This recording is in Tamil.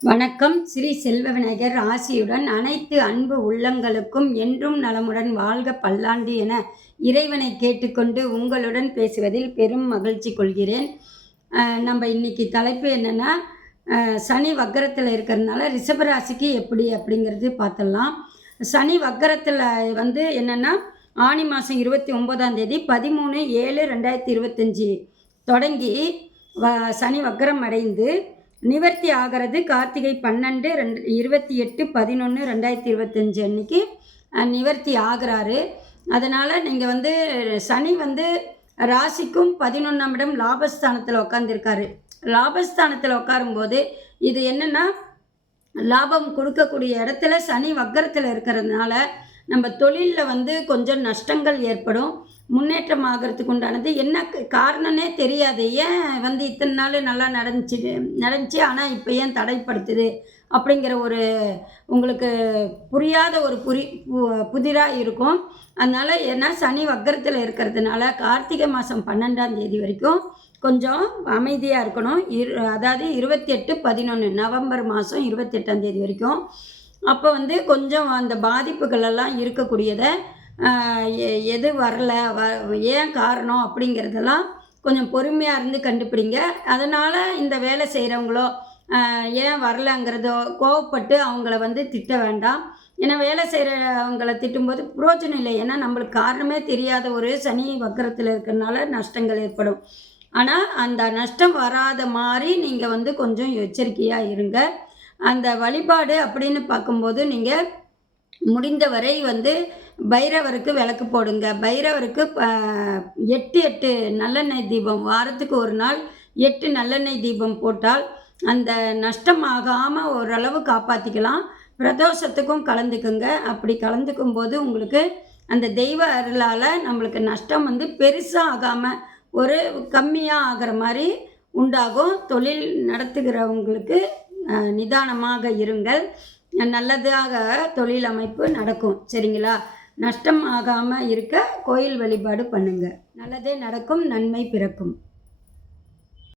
வணக்கம். ஸ்ரீ செல்வ விநாயகர் ஆசியுடன் அனைத்து அன்பு உள்ளங்களுக்கும் என்றும் நலமுடன் வாழ்க பல்லாண்டு என இறைவனை கேட்டுக்கொண்டு உங்களுடன் பேசுவதில் பெரும் மகிழ்ச்சி கொள்கிறேன். நம்ம இன்னைக்கு தலைப்பு என்னென்னா, சனி வக்கரத்தில் இருக்கிறதுனால ரிஷபராசிக்கு எப்படி அப்படிங்கிறது பார்த்துடலாம். சனி வக்கரத்தில் என்னென்னா, ஆனி மாதம் 29ஆம் தேதி 13/7/2025 தொடங்கி சனி வக்கரம் அடைந்து நிவர்த்தி ஆகிறது கார்த்திகை 12/28/11/2025 அன்னைக்கு நிவர்த்தி ஆகிறாரு. அதனால் நீங்கள் சனி ராசிக்கும் 11ஆம் இடம் லாபஸ்தானத்தில் உட்காந்துருக்காரு. லாபஸ்தானத்தில் உட்காரும்போது இது என்னென்னா, லாபம் கொடுக்கக்கூடிய இடத்துல சனி வக்கரத்தில் இருக்கிறதுனால நம்ம தொழிலில் கொஞ்சம் நஷ்டங்கள் ஏற்படும். முன்னேற்றம் ஆகிறதுக்கு உண்டானது என்ன காரணம்னே தெரியாது. ஏன் இத்தனை நாள் நல்லா நடந்துச்சு ஆனால் இப்போ ஏன் தடைப்படுத்துது அப்படிங்கிற ஒரு உங்களுக்கு புரியாத ஒரு புதிராக இருக்கும். அதனால் ஏன்னா சனி வக்கரத்தில் இருக்கிறதுனால கார்த்திகை மாதம் 12ஆம் தேதி வரைக்கும் கொஞ்சம் அமைதியாக இருக்கணும். அதாவது 28/11 நவம்பர் மாதம் 28ஆம் தேதி வரைக்கும். அப்போ கொஞ்சம் அந்த பாதிப்புகளெல்லாம் இருக்கக்கூடியதை எது வரல ஏன் காரணம் அப்படிங்கிறதெல்லாம் கொஞ்சம் பொறுமையாக இருந்து கண்டுபிடிங்க. அதனால் இந்த வேலை செய்கிறவங்களோ ஏன் வரலங்கிறதோ கோவப்பட்டு அவங்கள திட்ட வேண்டாம். ஏன்னா வேலை செய்கிறவங்கள திட்டும்போது புரோஜனம் இல்லை. ஏன்னா நம்மளுக்கு காரணமே தெரியாத ஒரு சனி வக்கரத்தில் இருக்கிறதுனால நஷ்டங்கள் ஏற்படும். ஆனால் அந்த நஷ்டம் வராத மாதிரி நீங்கள் கொஞ்சம் எச்சரிக்கையாக இருங்க. அந்த வழிபாடு அப்படின்னு பார்க்கும்போது நீங்கள் முடிந்தவரை பைரவருக்கு விளக்கு போடுங்க. பைரவருக்கு 8 நல்லெண்ணெய் தீபம், வாரத்துக்கு ஒரு நாள் 8 நல்லெண்ணெய் தீபம் போட்டால் அந்த நஷ்டம் ஆகாமல் ஓரளவு காப்பாற்றிக்கலாம். பிரதோஷத்துக்கும் கலந்துக்குங்க. அப்படி கலந்துக்கும் போது உங்களுக்கு அந்த தெய்வ அருளால் நம்மளுக்கு நஷ்டம் பெருசாக ஆகாமல் ஒரு கம்மியாக ஆகிற மாதிரி உண்டாகும். தொழில் நடத்துகிறவங்களுக்கு நிதானமாக இருங்கள். நல்லதாக தொழில் அமைப்பு நடக்கும். சரிங்களா? நஷ்டம் ஆகாமல் இருக்க கோயில் வழிபாடு பண்ணுங்கள். நல்லதே நடக்கும், நன்மை பிறக்கும்.